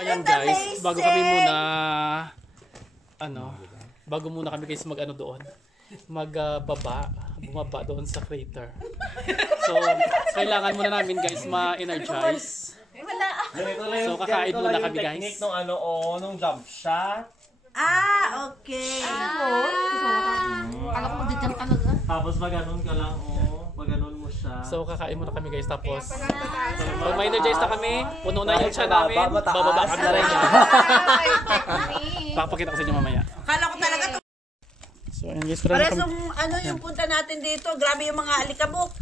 ayan guys, bago kami muna bago muna kami guys doon. Bumaba doon sa crater. So, kailangan muna namin guys ma-energize. So, kakain muna kami guys. Nung jump shot. Okay. Kala ko magdidyan talaga. Tapos maganon ka lang, maganon mo siya. So, kakain muna kami guys. Tapos, pag ma-energize na kami, puno na yung siya namin, bababa kami na rin yan. Papakita ko sa inyo mamaya. Akala ko talaga to. So, ayan guys. Pares yung punta natin dito, grabe yung mga alikabok.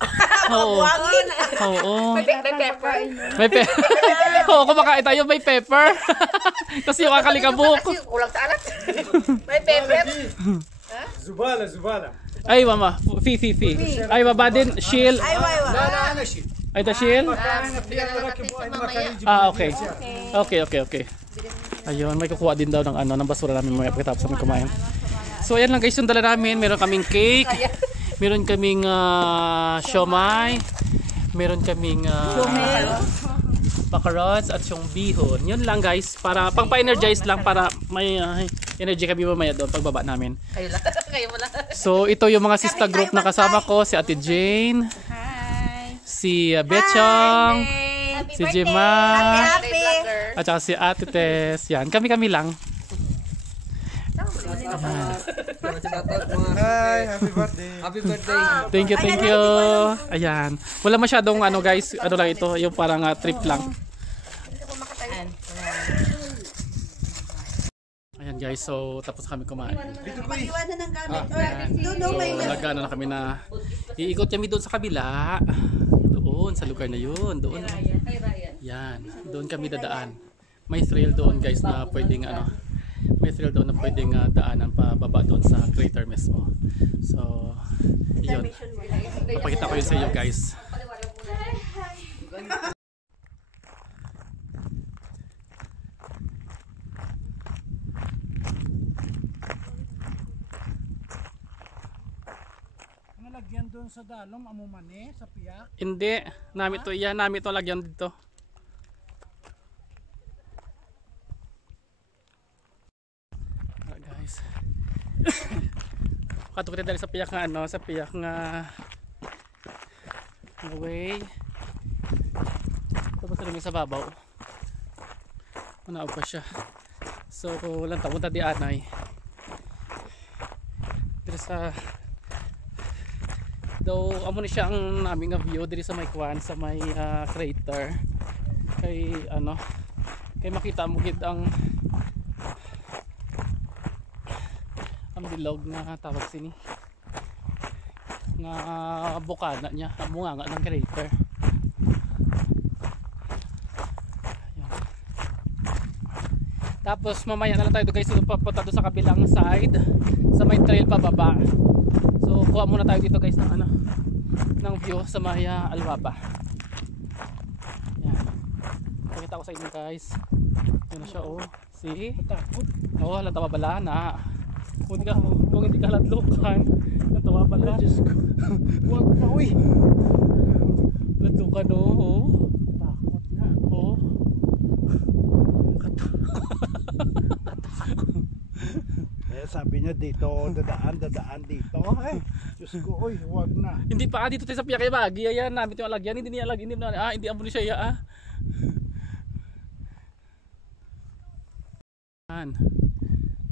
Oo. Buwangin. Oo. May pepper. May pepper. Oo, kumakain tayo, may pepper. Kasi yung kakalikabok. Kasi kulang sa alat. May pepper. Zubala. Ay, mama. Fi. Ay, baba din. Shield. Ay, Ay, the shield. Okay. Okay. Ayun, may kukuha din daw ng basura namin mamaya pagkatapos namin kumain. So, ayan lang guys yung dala namin. Meron kaming cake. Meron kaming siomay. Meron kaming macarons at yung bihon. Yun lang guys. Para pang pa-energize lang para may energy kami mamaya doon pagbaba namin. Kayo mo lang. So, ito yung mga sister group na kasama ko. Si Ate Jane. Hi. Si Betchong. Si Gemma. Happy. At saka si Ate Tess. Yan. Kami lang. Hi, happy birthday. Happy birthday. Thank you. Ayan. Wala masyadong guys, lang ito, yung parang trip lang. Ayan guys, so tapos kami kumain. Iwanan ng gamit. So, na kami na iikot kami doon sa kabila. Doon sa lugar na yun, doon. Yan, doon kami dadaan. May trail doon guys na pwedeng daanan pa baba doon sa crater mismo. So, yun. Papakita ko yun sa inyo guys. Nalagyan doon sa dalom, amumane, sa piyak. Hindi, namin to lagyan dito. Guys. Kato kita dali sa piyak nga way. Tapos rin sa babaw. Manaw pa siya. So, walang tapunta di anay. Dito sa amo ni siya ang naming view diri sa may kwan, sa may crater. Kay kay makita mo gid ang bilog na tawag sini nga bukana niya, bunganga ng crater. Ayan. Tapos mamaya na lang tayo guys papunta doon sa kabilang side sa may trail pababa. So kuha muna tayo dito guys ng view sa may Alwaba. Ayan. Pakita ko sa inyo guys. Yun na siya See? Natawa bala na. Kung hindi ka ladlukan, natawa pala. Huwag pa, uy. Ladlukan Takot na. Sabi niya dito, dadaan dito. Diyos ko, uy, huwag na. Hindi pa dito tayo sa Piyakay Bagi. Ayan, namin yung alagyan. Hindi niya alagyan. Hindi amo ni siya.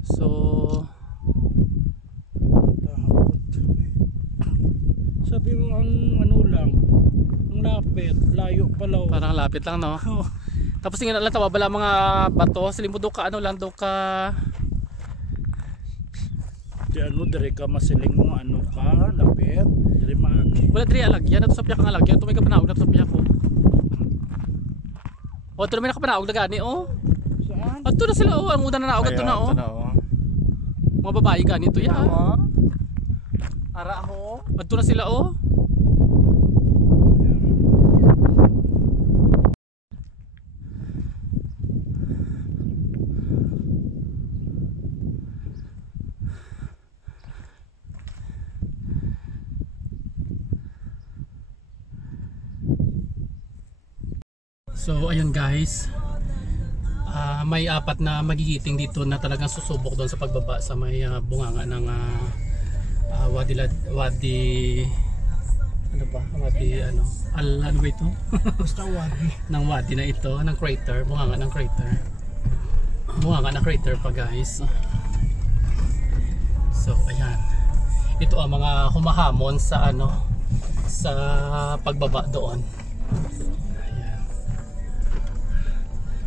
So, sabi mo ang lang, ang lapit, layo pala. Parang lapit lang, no? Tapos tingnan lang tawa bala mga bato. Silimbo do ka lang do ka. Di dire ka masiling mo ka, lapit. Dire maagi. Wala dire alagyan ato sa piyak ang alagyan. Tumay ka panaog na sa piyak ko. Ito naman nakapanaog na gani Saan? Ato na sila ang una na naog ato na Mga babae ganito ya. Ara ho. Ato na sila So ayun guys, may 4 na magigiting dito na talagang susubok doon sa pagbaba sa may bunganga ng Wadi ano ba? Wadi ano? Ano ba ito? Basta wadi. Ng wadi na ito, ng crater, bunganga ng crater. Bunganga ng crater pa guys. So ayan. Ito ang mga humahamon sa ano sa pagbaba doon. Ayan.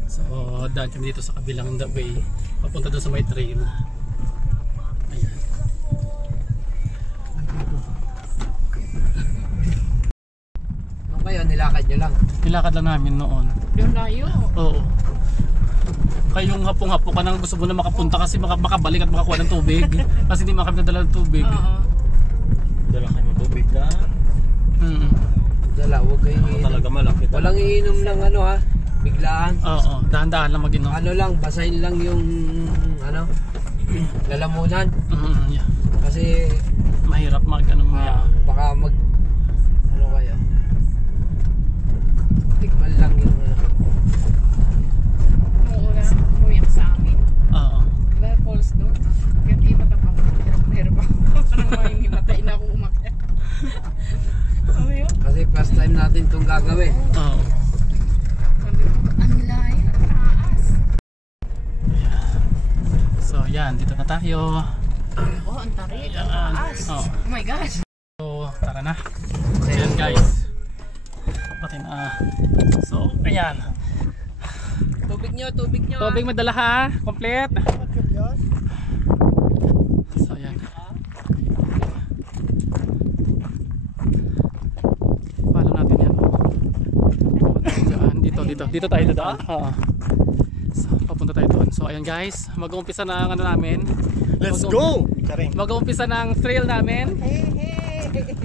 So daan kami dito sa kabilang way papunta doon sa may trail. Ayan. Nung kayo, nilakad nyo lang. Nilakad lang namin noon. Yung layo. Oo. Kayong hapong-hapo ka nang gusto mo na makapunta kasi makabalik at makakuha ng tubig. Kasi hindi makakami nadala ng tubig. Dala kayo tubig ka. Dala, huwag kayo iinom. Talaga malaki. Walang iinom ng ano ha, biglaan. Oo, dahan-dahan lang mag-inom. Ano lang, basahin lang yung ano, lalamunan. Yeah. Kasi Mahirap mag-ano mga. baka ano kaya. Tikman lang yung Umuuyak sa amin. Oo. Dahil falls doon. Kaya iba ka pa. Hirap ako. Parang may matay na ako umakyat. Ano yun? kasi first time natin itong gagawin. Oo. Ang layo. Taas. So yan, dito na tayo. Oh, ang tarik. Ang taas. Oo. Oh my gosh. So, tara na. So, yan guys. Pati na. So, ayan. Tubig nyo, tubig nyo. Tubig madala ha. Complete. So, ayan. Follow natin yan. Dito tayo dadaan. Oo. So, papunta tayo doon. So, ayan guys. Mag-uumpisa na ang ano namin. Let's go! Mag-uumpisa ng trail namin.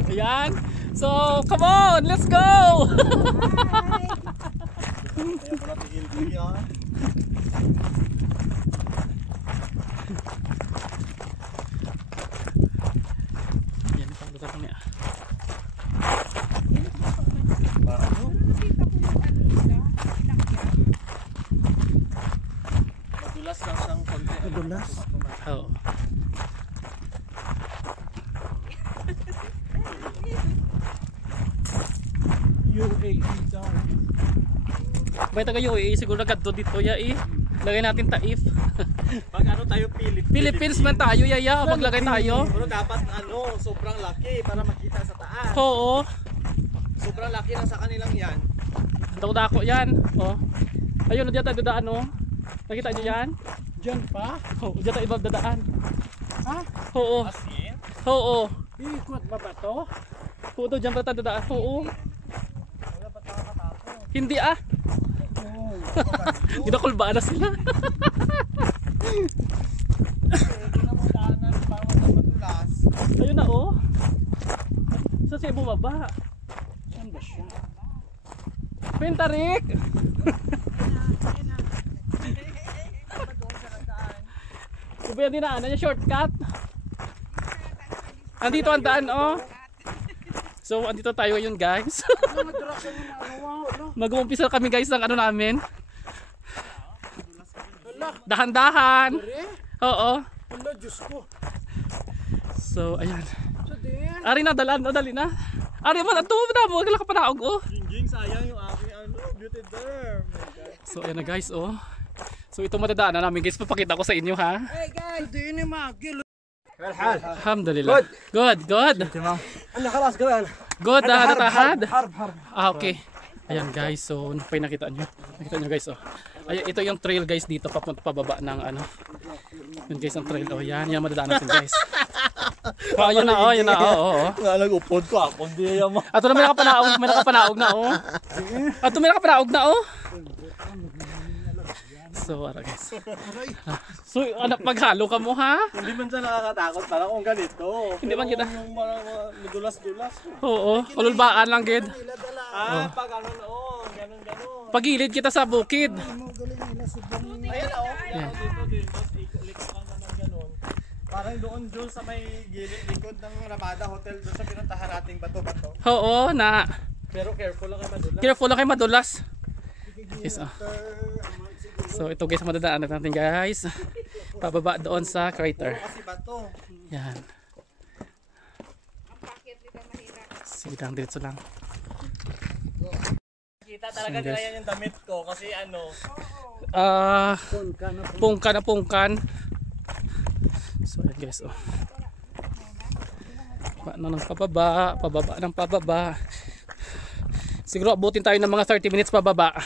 Ayan. So, come on! Let's go! Ayan, ipaglutar kami ah. Madulas lang siyang konti. Madulas? Oo. UAE daw. May taga UAE siguro nagkadto dito ya eh. Lagay natin taif. Pag ano tayo Philippines man tayo yaya, maglagay tayo. Pero dapat ano, sobrang laki para makita sa taas. Oo. Sobrang laki na sa kanilang yan. Dako-dako yan. Oh. Ayun, diyan tayo dadaan oh. Nakita niyo yan? Diyan pa? Oo, diyan tayo ibang dadaan. Ha? Oo. Asin? Oo. Ikot ba ba to? Oo, diyan pa tayo dadaan. Oo. Hindi ah. Ginakulbaan na sila. Ayun na oh. Saan siya bumaba? Saan ba siya? Pintarik! Iba yung dinaanan niya, shortcut. Andito ang daan oh. So andito tayo ngayon guys. Mag-uumpisa kami guys ng ano namin. Dahan-dahan. Oo. Wala, Diyos ko. So ayan. Ari na, dali na. Ari mo, ito na mo, wala ka panaog oh. Jingjing, sayang yung aking ano, beauty derm. So ayan na guys oh. So ito madadaanan namin guys, papakita ko sa inyo ha. Hey guys, di ni Magil. Alhamdulillah. Good. Ano kalas galan? Good, natahad. Harb. Ah, okay. Ayan guys, so nakita nyo. Nakita nyo guys oh. Ay, ito yung trail guys dito papunta pababa ng ano. Yun guys ang trail oh. Yan madadaanan natin guys. Oh, yun na oh. Nga nag-upod ko ako, hindi yan mo. Ato na may nakapanaog na oh. Ato may nakapanaog na oh. So, ara guys. So, paghalo ka mo ha? Hindi man siya nakakatakot, parang kung ganito. Hindi man kita. Yung mga madulas-dulas. Oo, kululbaan lang gid. Pag ano noon, ganun. Pagilid kita sa bukid. Ayan o. Yan. Dito din, tapos ikot-likot ka naman ganun. Parang doon sa may gilid likod ng Ramada Hotel, doon sa pinuntahan nating bato-bato. Oo, na. Pero careful lang kayo madulas. Careful lang kayo madulas. Yes, oh. So ito guys, madadaanan natin guys. Pababa doon sa crater. Kasi bato. Yan. Sige lang, diretso lang. Kita talaga nila yan yung damit ko kasi ano. Pungkan na pungkan. So yan guys, oh. Paano ng pababa, pababa ng pababa. Siguro abutin tayo ng mga 30 minutes pababa.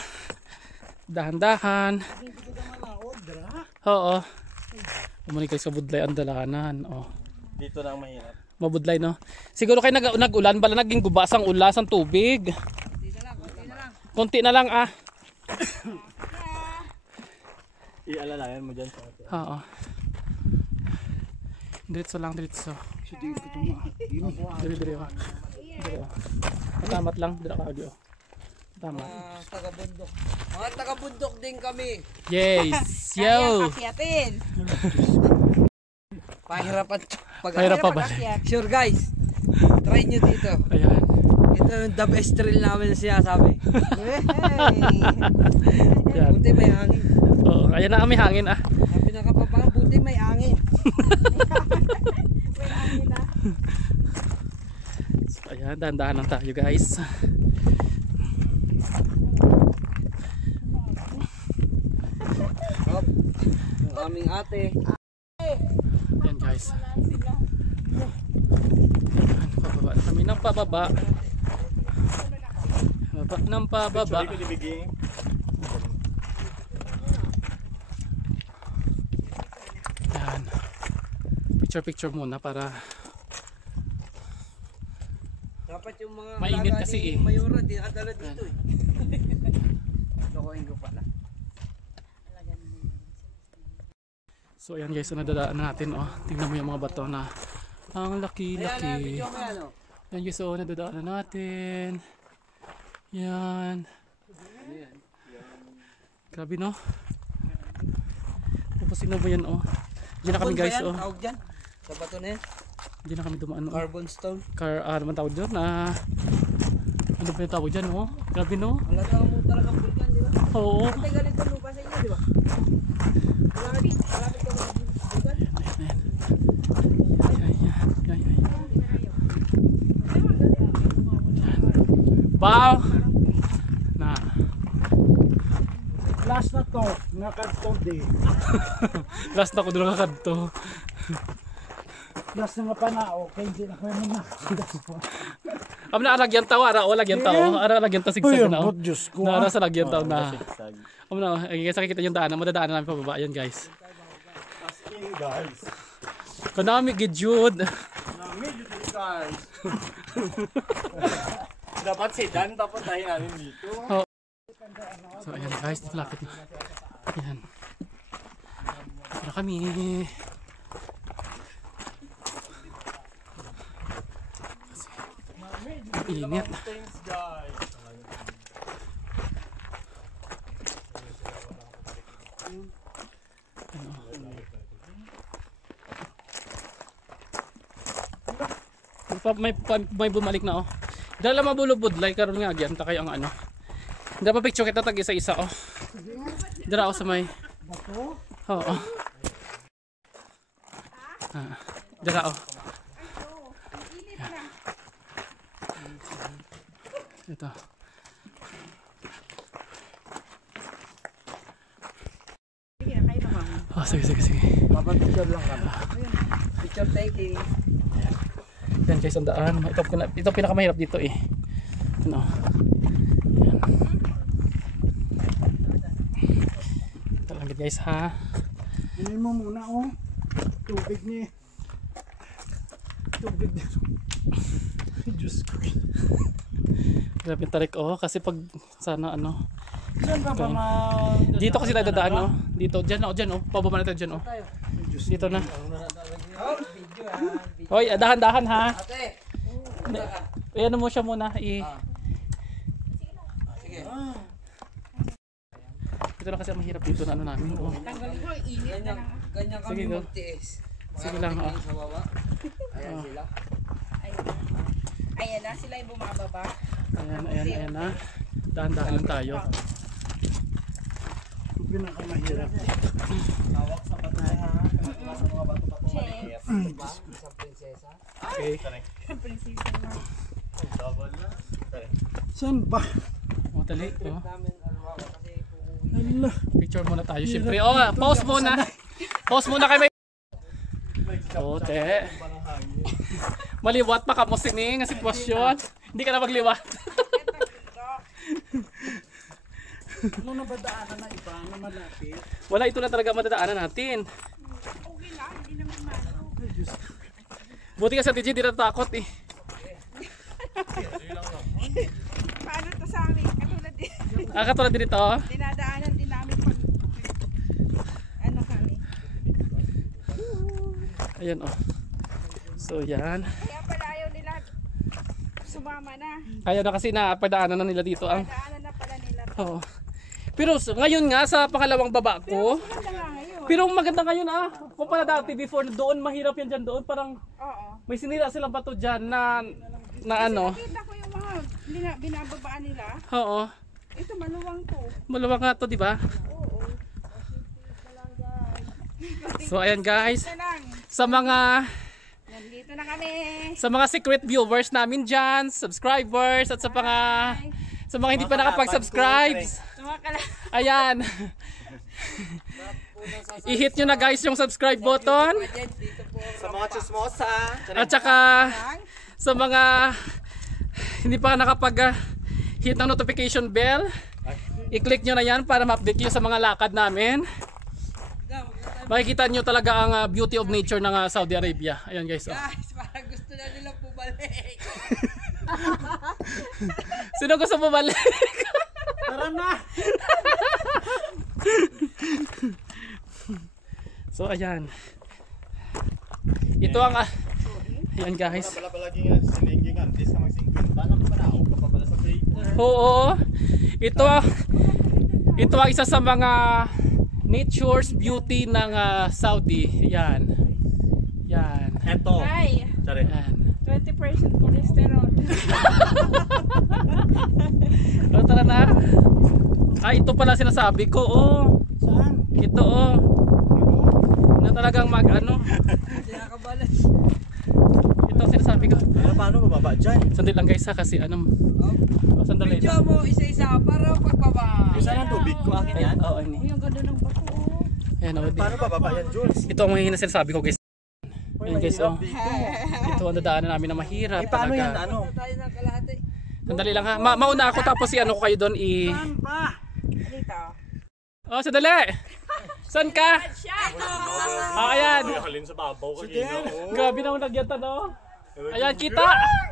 Dahan-dahan. Oo. Umuni guys sa budlay ang dalanan. Oh. Dito lang mahirap. Mabudlay no. Siguro kayo nag-ulan bala naging gubas ang ulas ang tubig. Konti na lang ah. Ialalayan mo dyan. Oo. Diretso lang, diretso. Dire. Matamat lang, dire ka audio. Tama. Taga-bundok. Mga taga-bundok din kami. Yes! Kaya Yo! kakyatin. Pahirapan. Mahirap pa ba? Sure guys. Try nyo dito. Ayan. Ito yung the best thrill namin na sinasabi. Ayan. Buti may hangin. Oo, ayan na kami hangin ah. Sabi na kapapang, buti may hangin. So, ayan, dahan-dahan lang tayo guys. Hop. Yung aming ate. Ayan guys. Ayan, pababa na kami ng pababa. Pababa ng pababa. Sorry ko dibiging. Ayan. Picture muna para Dapat yung mga mainit alaga kasi ni eh. Mayora, dinadala dito eh. Lokohin ko pala. So ayan guys, so nadadaan natin oh. Tingnan mo yung mga bato na ang laki-laki. Video mo yan oh. Yan guys, so nadadaan na natin. Yan. Grabe no. Pupusin na mo yan oh. Diyan na kami guys oh. Tawag dyan. Sa bato na yan. Diyan na kami dumaan oh. Carbon stone. Naman tawag dyan na ano ba yung tawag dyan oh. Grabe no. Halata mo talagang bulkan, di ba? Oo. Ate, ganito lupa sa inyo, di ba? Malapit ka na bulkan. Wow! Na. Last na to, nakadto di. Last na ko doon nakakadto. Last na nga panao, kaya hindi na kayo na. Am na lagyan taw ara o lagyan taw. Ara lagyan ta sigsag na. But Diyos ko. Na sa lagyan taw na. Am na ay guys nakikita yung daan, madadaanan namin pababa yan guys. As in guys. Kanami gid Nami dito guys. Dapat sedan papuntahin namin dito. So ayan guys, lapit na. Ayan. Para kami. Init. Thanks guys. May bumalik na oh. Dala mabulubudlay karon nga agyan ta kayo ang ano. Dala pa picture kita tag isa-isa oh. Dala ako sa may bato. Oo. Dala oh. Ito. Oh, sige. Papapicture lang kami. Picture taking. Yan guys, ang daan. Ito pinakamahirap dito eh. Ano? Yan. Ito lang guys ha. Hindi mo muna oh. Tubig ni. Tubig ni. Diyos ko. Grabe yung tarik oh. Kasi pag sana ano. Saan pa ba Dito kasi tayo dadaan oh. Dito. Dyan oh. Pababa na tayo dyan oh. Dito na. Oh, video ha. Hoy, dahan-dahan ha. Ate. Ayan mo siya muna. Sige. Ito na kasi ang mahirap dito na ano namin. Oh. Ganyan kami Sige, go. magtiis. Sige lang, Makakatingin oh. sa baba. Ayan sila. Ayan na, sila yung bumababa. Ayan na. Dahan-dahan lang tayo. pinakamahirap. Hawak sa patay ha. Sa mga bato-bato maliit. Isang prinsesa. Okay. Double na. Saan ba? O, dali. Oh. Namin alwa kasi Ala. Picture muna tayo, syempre. Oh, pause muna. Pause muna kayo. Ote. Maliwat pa ka mo sining ang sitwasyon. Hindi ka na magliwat. Ano na ba daanan na iba na malapit? Wala, ito na talaga madadaanan natin. Okay lang, hindi naman malo. Buti ka sa TJ, di natakot eh. Paano to sa amin? Katulad din. Katulad din ito. Dinadaanan din namin pag ano kami. Ayan oh. So yan. Kaya pala ayaw nila sumama na. Ayaw na kasi napadaanan na nila dito ang. Daanan na pala nila. Oo. Pero ngayon nga sa pangalawang baba ko. Maganda nga ngayon. Pero maganda ngayon kumpara dati before doon mahirap yan dyan doon. Parang Oo. may sinira silang bato dyan na ano. Nakita ko yung mga binababaan nila. Oo. Ito maluwang to. Maluwag nga to, di ba? Oo. So ayan guys, Ito lang. sa Nandito na kami. secret viewers namin dyan, subscribers at sa mga hindi pa nakapag-subscribe. Tumakala. Ayan. I-hit nyo na guys yung subscribe button. Sa mga chismosa. At saka sa mga hindi pa hit ng notification bell, i-click nyo na yan para ma-update nyo sa mga lakad namin. Makikita nyo talaga ang beauty of nature ng Saudi Arabia. Ayan guys. Oh. Guys, parang gusto na nilang bumalik. Sino gusto bumalik? Tara na! So ayan. Ito ang ayan guys. Wala pala lagi nga sininggingan. Dis ka mag-singkin. Paano ka pa na? Ka pa pala sa break. Oo. Ito ang isa sa mga nature's beauty ng Saudi. Yan. Yan. Eto. Ay, Sorry. Yan. 20% cholesterol. O, tara na. Ito pala sinasabi ko. Oh. Saan? Ito oh. Na talagang Kinakabalas. ito ang sinasabi ko. Pero paano bababa dyan? Sandali lang guys kasi sandali Video lang. mo isa-isa para pagbaba. Isa lang tubig ko akin yan. Oo, ini. Uy, ang ganda ng bato. Ayan oh. Paano bababa yan, Jules? Ito ang mga sinasabi ko guys. Ayan guys oh. Ito ang dadaanan namin na mahirap Eh, paano yan? talaga. Ano? Tayo ng kalahati. Sandali lang ha. Mauna ako tapos ko kayo doon Saan pa? Dito. Oh, sandali. Saan ka? Ayan. Halin sa babaw kanina. Grabe na nagyanta no. Ayan, kita.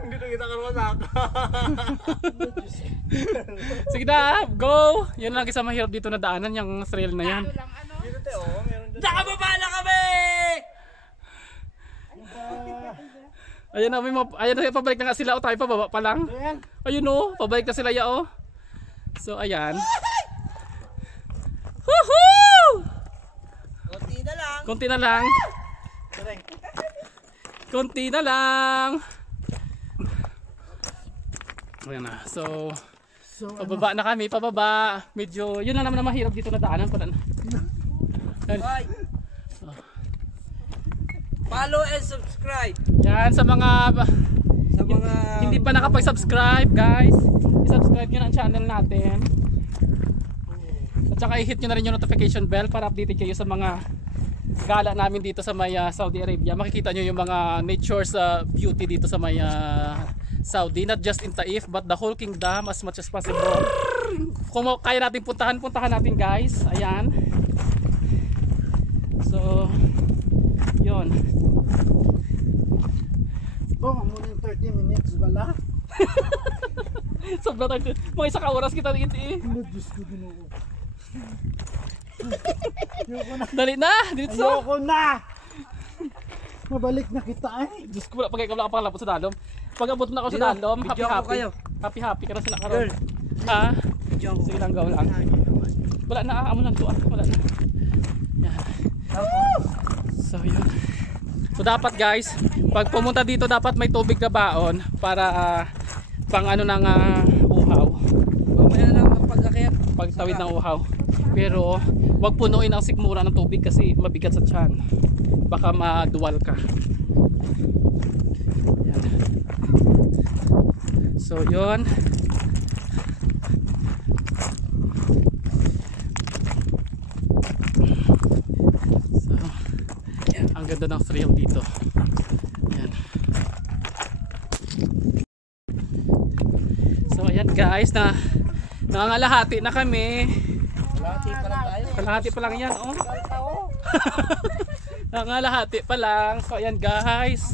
Hindi na kita karoon ako. Sige na, go. Yan lang isa mahirap dito na daanan, yung trail na yan. Lang ano. Dito tayo, meron dyan. Nakababa na kami! Ayan na, ayan na, pabalik na nga sila. O tayo pababa pa lang. Ayun o, pabalik na sila ya o. So ayan. Woohoo! Konti na lang. Konti na lang. Konti na lang. Ayan na. So pababa na kami, pababa. Medyo, yun lang naman na mahirap dito na daanan. Bye. Follow and subscribe. Yan, sa mga hindi pa nakapag-subscribe guys, i-subscribe nyo na ang channel natin. At saka i-hit nyo na rin yung notification bell para updated kayo sa mga gala namin dito sa may Saudi Arabia. Makikita nyo yung mga nature's beauty dito sa may Saudi. Not just in Taif but the whole kingdom as much as possible. Kung kaya natin puntahan natin guys. Ayan. So yun. Oh, muna yung 30 minutes bala. Sobra tayo. Mga isa ka oras kita dito eh. Ano, Diyos ko ginoo. Dali na! Dito! Ayoko na! Mabalik na kita eh. Diyos ko, pag ikaw nakalapot sa dalom. Pag abot na ako sa dalom, happy happy. Happy happy ka na sila karon. Ha? Sige lang, gaw lang. Wala na, amo lang to. Wala na. Yan. So yun. So dapat guys, pag pumunta dito dapat may tubig na baon para pang ano ng uhaw. Mamaya lang ang pag-akyat. Pagtawid ng uhaw. Pero Huwag punuin ang sikmura ng tubig kasi mabigat sa tiyan. Baka maduwal ka. Yan. So yun. So, ang ganda ng trail dito. Yan. So ayan guys, nangangalahati na kami. Kalahati pa lang yan, oh. Nangangalahati pa lang. So ayan guys.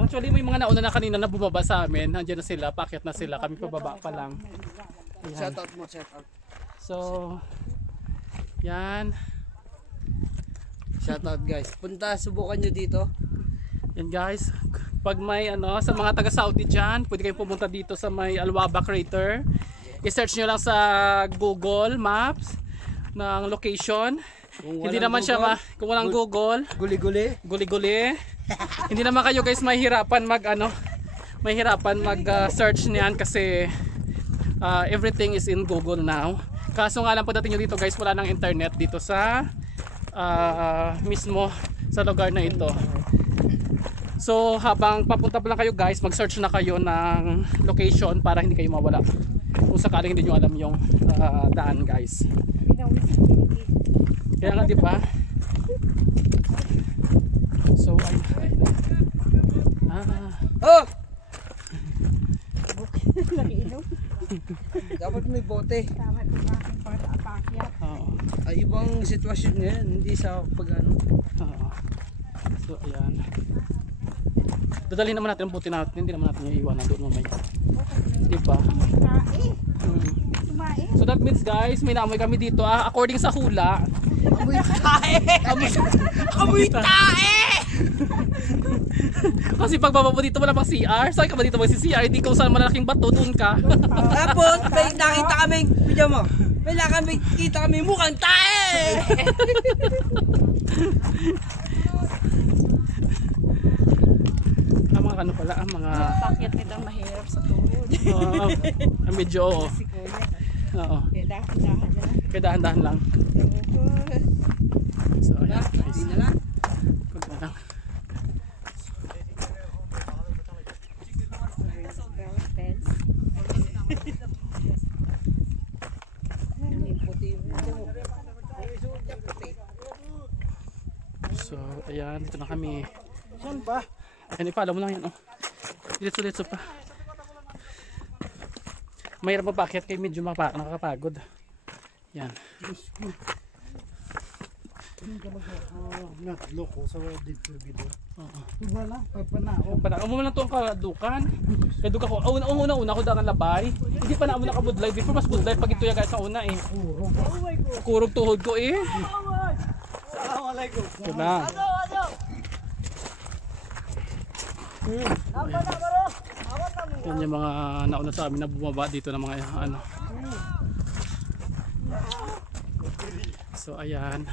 Actually may mga nauna na kanina na bumaba sa amin. Nandiyan na sila, paakyat na sila. Kami pababa pa lang. Ayan. Shout out mo, shout out. So yan. Shout out guys. Punta, subukan nyo dito. Yan guys. Pag may sa mga taga Saudi dyan, pwede kayong pumunta dito sa may Al-Waba crater. I-search nyo lang sa Google Maps ng location. Hindi naman siya kung walang Google, Guli-guli. guli-guli. Hindi naman kayo guys mahirapan search niyan kasi everything is in Google now. Kaso nga lang pagdating nyo dito guys, wala nang internet dito sa mismo sa lugar na ito. So habang papunta pa lang kayo guys, mag-search na kayo ng location para hindi kayo mawala. Kung sakaling hindi nyo alam yung daan guys. Kaya nga diba? So Oh! Dapat may bote. Ay, ibang sitwasyon ngayon, hindi sa pag-ano. So ayan. Dadalhin naman natin ang buti natin, hindi naman natin iiwan na doon mamaya. Diba? So that means guys, may naamoy kami dito according sa hula. Amoy tae! Amoy tae! Kasi pag bababa dito wala pang CR. Saan ka ba dito mag-CR? Hindi kung saan malalaking bato, doon ka. Tapos, may nakita kami, video mo, may nakita kami mukhang tae! Ang mga ano pala, ang mga Pakyat nito mahirap sa tuhod. medyo oo. Oo. Kaya dahan-dahan na lang. Kaya dahan-dahan lang. So ayan guys. Hindi na lang. Kunti lang. So ayan, dito na kami. Saan ba? Ayan, ipala mo lang yan, oh. Diretso pa. Mahirap pa paakyat kay medyo nakakapagod. Yan. Natloko sa dito video. Oo. Wala, papanao. Amo mo lang to ang kadukan. Kaduka ko. Una ko dangan labay. Hindi pa na amo nakabudlay. Before mas budlay pag ito ya guys ang una eh. Kurog tuhod ko eh. Assalamualaikum. Ito na. Yan yung mga nauna sa amin na bumaba dito ng mga ano. So ayan.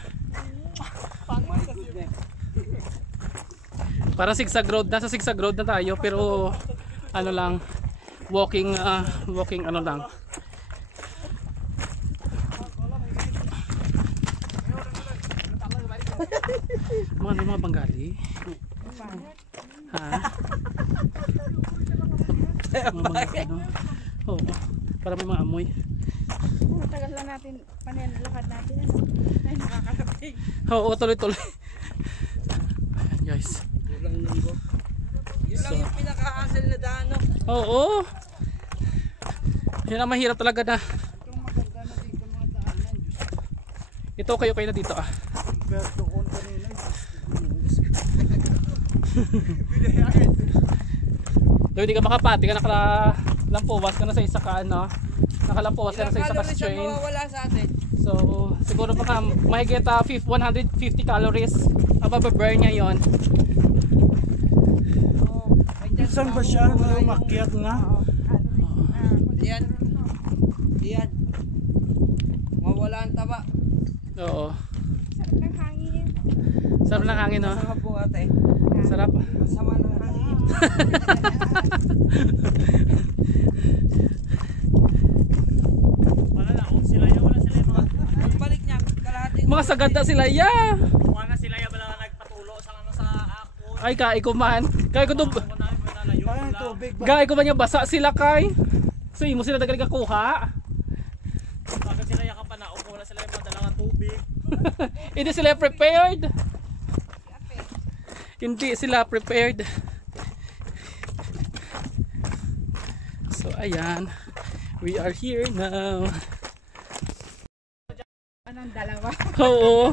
Parang zigzag road, nasa zigzag road na tayo pero ano lang, walking ano lang. Mga Bengali. Ha? Mga ano? Oo. Para may mga amoy. Matagal lang natin lakad natin ano. Ay nakakarating. Oo, tuloy-tuloy. Ayan guys. Yun lang yung pinaka-hassle na daan, no? Oo. Yan ang mahirap talaga na. Ito kayo na dito ah. Berto kon kanina. Daw hindi ka makapati ka nakalampuwas ka na sa isa ka ano. Nakalampuwas ka na sa isa ka strain. Mawawala sa atin. So siguro baka mahigit 150 calories ang mababurn niya yon. Saan ba siya? Umakyat nga. Diyan. Diyan. Mawala ang taba. Oo. Sarap ng hangin. Sarap ng hangin no? Masama po ate. Sarap. Masama ng hangin. Wala na, wala sila yung mga Pagbalik niya, Mga sagada sila ya. Kuha na sila yung wala nagpatulo sa ano sa ako. Ay kay ko man. Kay ko to. Ay, tubig ba? Gay ko man niya basa sila kay. So imo sila dagali ka kuha. Bakit sila yakap na upo wala sila yung madala nga tubig. Hindi sila prepared. Hindi sila prepared. So ayan. We are here now. Anong dalawa? Oo.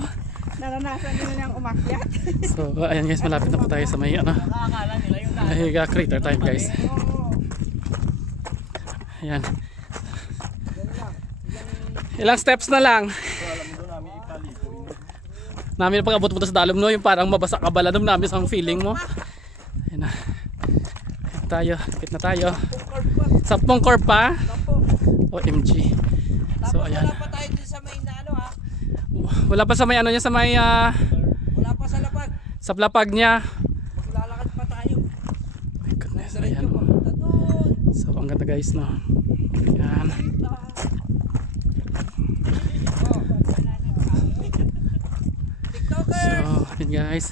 Naranasan nila niyang umakyat. So ayan guys, malapit na po tayo sa may ano. Nakakala nila yung lahat. Ay, crater time guys. Ayan. Ilang steps na lang. Alam mo doon namin ipalito. Namin na pag-abot mo sa dalom no, yung parang mabasa ka baladom namin sa feeling mo. Ayan na. Ayan tayo, lapit na tayo. 10 core pa. OMG. So ayan. Wala pa tayo dun sa may na ano ha. Wala pa sa may ano niya, sa may Wala pa sa lapag. sa lapag niya. Maglalakad pa tayo. My goodness, Diretso ayan. papunta doon. So ang ganda guys no. Ayan. TikToker! So, ayan guys.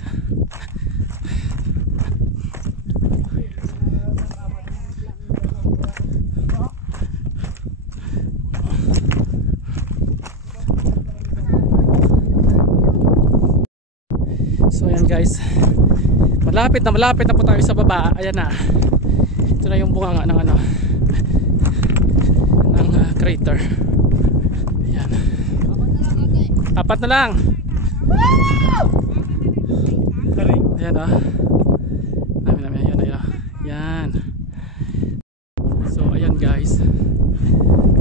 So ayan guys. Malapit na po tayo sa baba. Ayan na. Ito na yung bunga nga ng ano. Ng crater. Ayan. 4 na lang. Ayan o. Namin. Ayan. So ayan guys.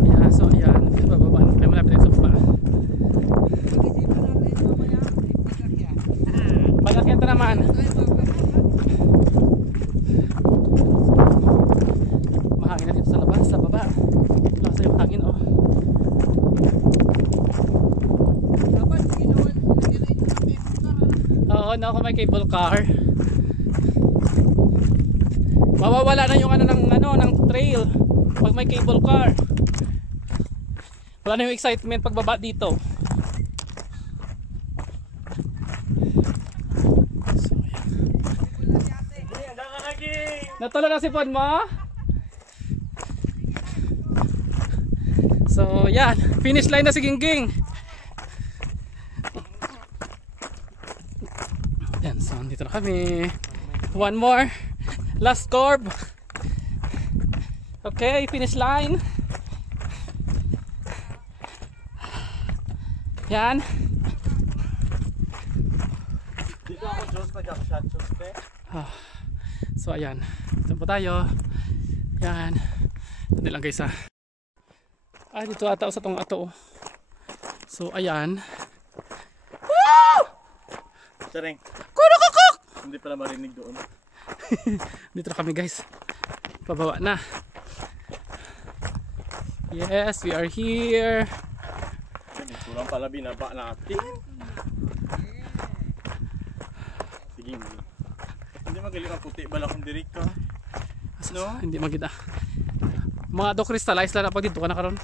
Ayan. So ayan. Bababa. May malapit tayo sa baba. Pag-akyat na naman. Mahangin na dito sa labas, sa baba. Lakas na yung hangin oh. Oo, no, kung may cable car. Mawawala na yung ng trail pag may cable car. Wala na yung excitement pagbaba dito. Natulo na si Pon mo? So yan, finish line na si Gingging. Yan, so dito na kami. One more. Last curve. Okay, finish line. Yan. Dito ako Diyos nag-shot Diyos pe. So ayan, dito po tayo. Yan. Ito lang guys ha. Dito ata sa tong ato. So ayan. Tsareng. Kukuk! Hindi pala marinig doon. Dito na kami guys. Pababa na. Yes, we are here. Hindi kurang pala binaba natin. Sige. Hindi magaling ang puti bala kung dirik ka. No? Hindi magita. Mga do crystallize lang na pag dito ka na karon.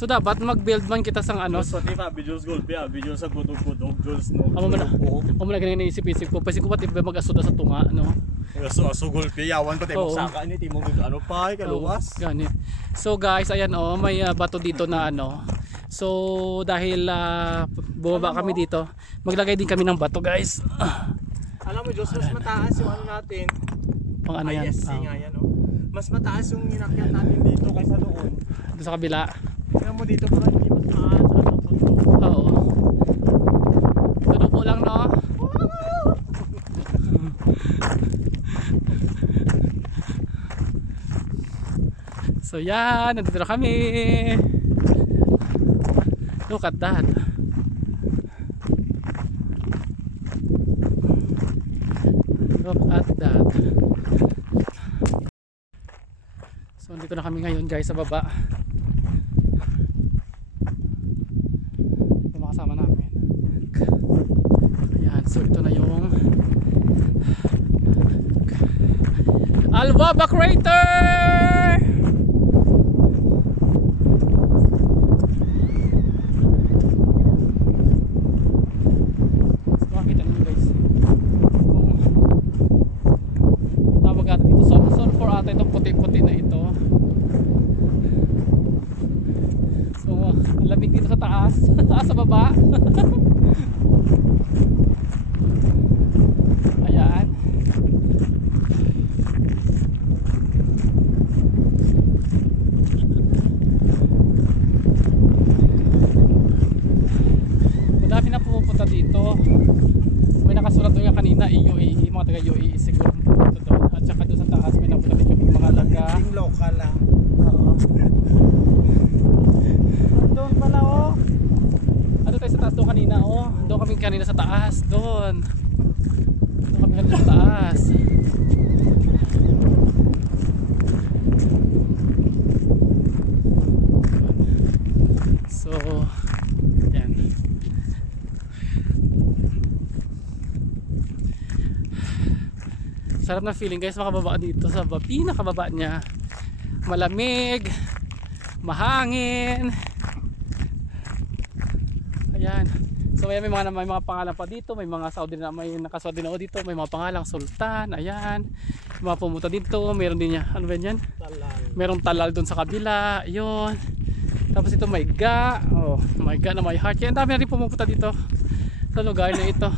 So dapat mag-build man kita sang ano. So di ba videos gold pa, videos sa gudog-gudog, Jules no. Amo man ganyan naisip-isip ko. Pwede ko pati mag-asuda sa tunga no. So gold pa yawan pa tayo saka ni timo ano pa kaluwas. Ganit. So guys, ayan oh, may bato dito na ano. So dahil bumaba kami dito, maglagay din kami ng bato guys. Alam mo Diyos, mas mataas yung ano natin. Pang ano yan? ISC nga yan oh. Mas mataas yung inakyat natin dito kaysa doon. Dito sa kabila. Tingnan mo dito parang hindi mas maas ano bundok. Oo. Tunubo lang no. So yan, nandito na kami. Look at that. Look at that. So nandito na kami ngayon guys sa baba. Yung mga kasama namin. Ayan, so ito na yung Al Baba Crater. taas. Sa baba. Ayan. Madami na pumupunta dito. May nakasulat doon kanina, UAE, mga taga UAE siguro pupunta doon. At saka doon sa taas may napunta din kami mga laga. Yung local lang. Oo. Doon pala oh. Ano tayo sa taas doon kanina? Oh, doon kami kanina sa taas. Doon. Doon kami kanina sa taas. So, yan. Sarap na feeling guys makababa dito sa pinakababa niya. Malamig, mahangin. Ayan. So ayan, may mga pangalan pa dito, may mga Saudi na may nakaswadi na dito, may mga pangalang Sultan. Ayan. May mga pumunta dito, meron din niya. Ano ba 'yan? Talal. Merong talal doon sa kabila. Ayun. Tapos ito may ga. Oh, my God na may heart. Yan dami na rin pumupunta dito sa lugar na ito.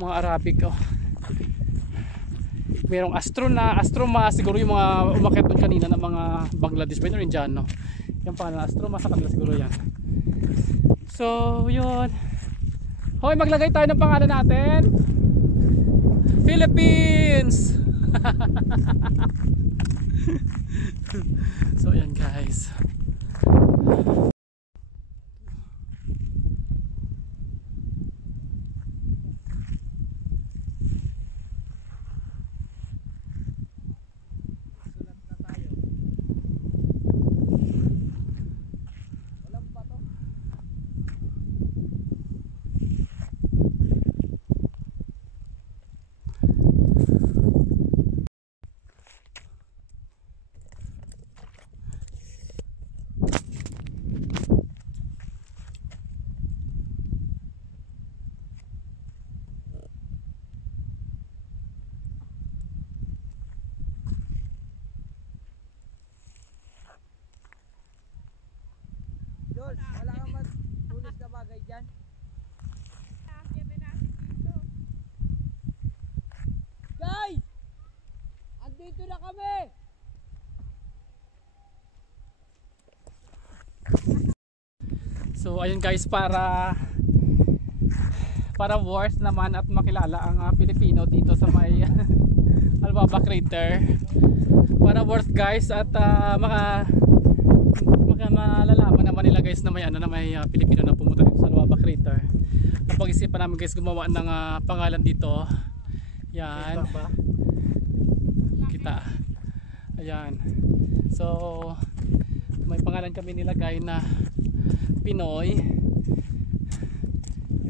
Mga Arabic oh. Merong Astroma, siguro yung mga umakyat doon kanina ng mga Bangladesh ba or Indiano. Yung pangalan Astroma sa kanila siguro yan. So, yun. Hoy, maglagay tayo ng pangalan natin. Philippines! So, yan guys. Jules, wala kang matulis na bagay dyan. Guys! Andito na kami! So ayun guys, para worth naman at makilala ang Pilipino dito sa may Albaba Crater. Para worth guys at malalaman naman nila guys na may Pilipino na pumunta dito sa Albaba Crater. Napag-isipan namin guys gumawa ng pangalan dito. Yan. Kita. Ayan. So may pangalan kami nilagay na Pinoy.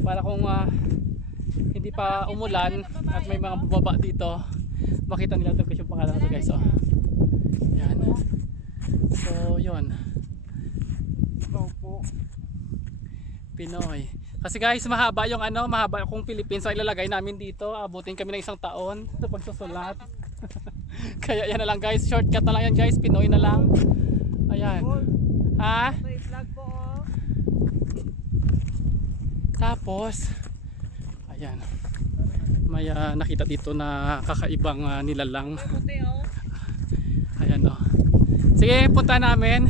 Para kung hindi pa umulan at may mga bubaba dito, makita nila ito kasi yung pangalan nito guys. Oh. Yan. So yun. Pinoy. Kasi guys, mahaba yung mahaba kung Philippines ang ilalagay namin dito. Abutin kami ng 1 taon sa pagsusulat. Kaya yan na lang guys, shortcut na lang yan guys, Pinoy na lang. Ayan. Ha? Tapos ayan. May nakita dito na kakaibang nilalang. Ayan oh. Sige, punta namin.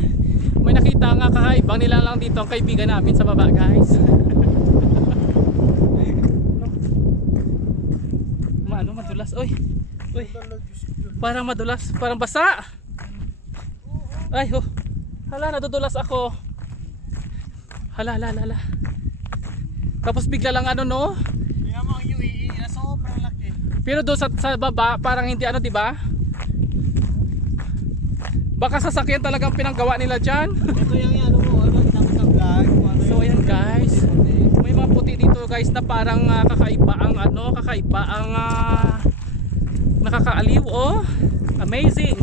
May nakita nga kakaibang nilalang dito ang kaibigan namin sa baba guys. Madulas. Uy. Parang madulas, parang basa. Ay, oh. Hala, nadudulas ako. Hala. Tapos bigla lang no? Tingnan mo ang UAE na sobrang laki. Pero doon sa baba, parang hindi di ba? Baka sasakyan talagang pinanggawa nila dyan. Ito yung kita mo sa vlog. So ayan guys, may mga puti dito guys na parang kakaiba ang nakakaaliw oh. Amazing.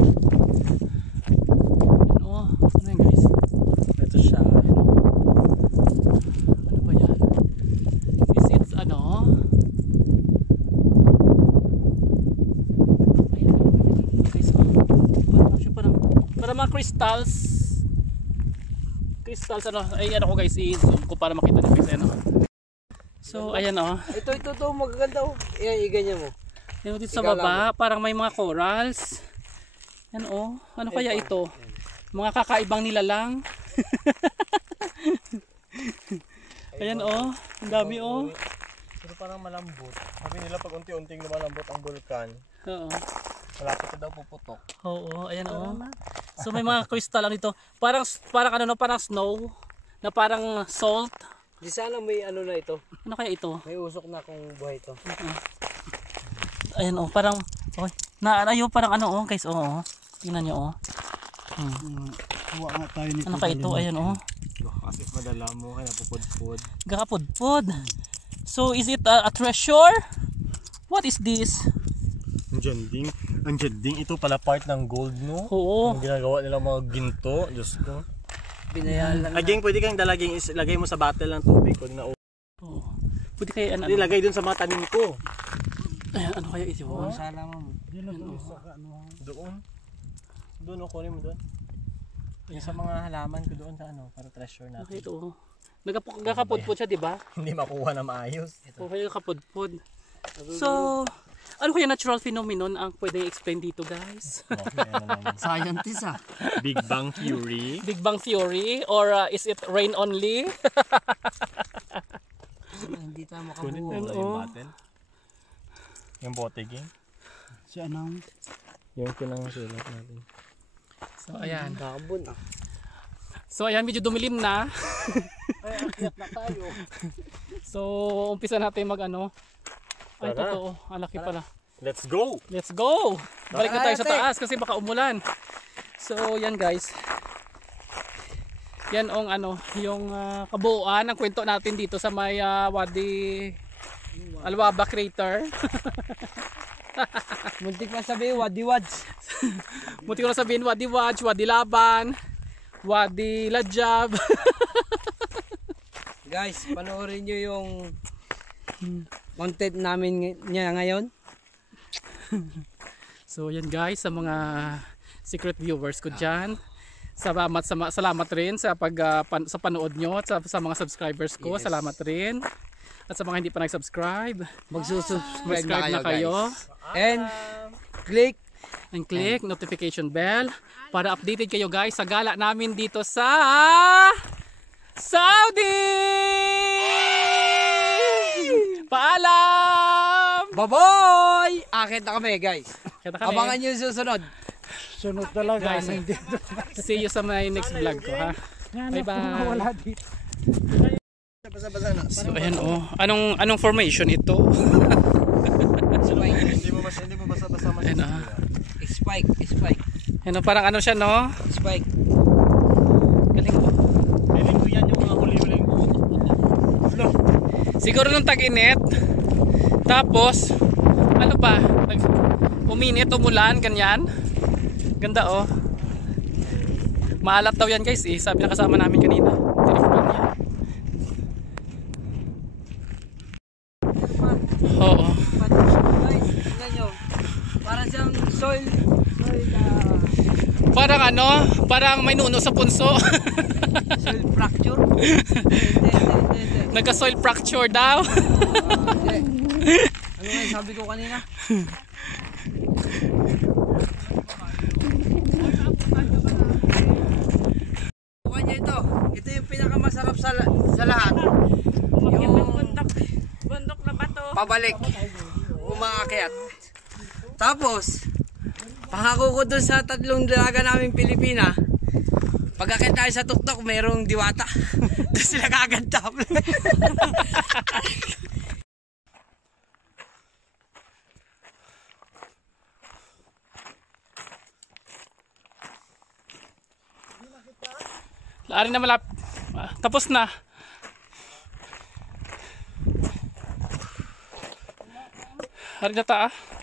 Oh, ano yan guys? Ito siya. Ano ba yan? Is it Ayan. Okay, so parang mga crystals. crystals ano. Ay ano ko guys, i-zoom ko para makita niyo guys ano. So ayan oh. Ito, magaganda oh. Yan, iganyan mo. Yan dito sa baba, parang may mga corals. Yan oh. Ano kaya ito? Mga kakaibang nilalang. Ayan oh. Ang dami oh. Pero parang malambot. Sabi nila pag unti-unting lumalambot ang bulkan, Oo. malapit na daw puputok. Oo, ayan oh. So may mga crystal lang dito. Parang ano no, parang snow na parang salt. Di sana may ano na ito. Ano kaya ito? May usok na kung buhay ito. Ayan oh, parang oh, ayo parang ano oh, guys oh. Tingnan niyo oh. Kuha nga tayo nito. Ano kaya ito? Ayan oh. Kasi madala mo kaya pupudpud. Gakapudpud. So is it a treasure? What is this? Ang janding ito pala part ng gold no? Oo. Ang ginagawa nila mga ginto, Diyos ko. Binayaan lang. Aging pwede kang dalaging ilagay mo sa bottle ng tubig kung na Oo. Pwede kaya ano? ilagay dun sa mga tanim ko. Ayan, ano kaya ito? Ang sala mo. Doon ako rin mo doon. Yung sa mga halaman ko doon sa ano, para treasure Ano natin. kaya ito? Nagkapudpud siya, di ba? Hindi makuha na maayos. Okay, kapudpud. So, ano kaya natural phenomenon ang pwedeng explain dito, guys? Scientist ah. Big Bang Theory. Big Bang Theory or is it rain only? Hindi tayo Kunin mo makabuo. yung bottle. Yung bote game. Si anong? Yung pinangsulat natin. So, ayan. Nakabon ah. So, ayan, medyo dumilim na. Ay, akyat na tayo. So, umpisa natin mag ano. Ay, Tara. totoo. Ang laki pala. Let's go! Let's go! Balik na tayo sa Ate. taas kasi baka umulan. So, yan guys. Yan ang ano, yung kabuuan ng kwento natin dito sa may Wadi Alwaba Crater. Muntik pa sabihin, wadi-wads. Muntik ko na sabihin Wadi Wadj, Wadi Laban, Wadi Lajab. Guys, panoorin nyo yung content namin niya ngayon. So yan guys, sa mga secret viewers ko dyan, salamat rin sa sa panood nyo at sa mga subscribers ko. Yes. Salamat rin. At sa mga hindi pa nag-subscribe, Magsusubscribe subscribe na kayo. guys. And click And click notification bell para updated kayo guys sa gala namin dito sa Saudi! Paalam! bye-bye! Akit na kami guys. Kita kami. Abangan nyo yung susunod. Sunod talaga. Guys, Hindi. see you sa my next vlog ko ha. Bye-bye. Wala dito. Basa-basa na. So ayan oh, anong formation ito? Hindi mo basa-basa Ayan ah. Spike. Ayan oh, parang ano siya no? Spike. Galing oh. Piling ko yan yung mga huli-huling Siguro nung tag-init. Tapos ano pa? Uminit, umulan, ganyan. Ganda oh. Maalat daw yan guys eh. Sabi na kasama namin kanina. Tinignan niya. Oo. Guys, tingnan nyo. Parang siyang soil Parang ano? Parang may nuno sa punso. soil fracture. Hindi. Nagka-soil fracture daw. Ano nga yung sabi ko kanina? Bukan nyo ito. Ito yung pinakamasarap sa lahat. Yung Bundok na bato. pabalik. Umaakyat. Tapos, pangako ko dun sa 3 dalaga namin Pilipina, pagkakit tayo sa tuktok, merong diwata. Doon sila kaganda. Laari na tapos na. Hari na ta ah.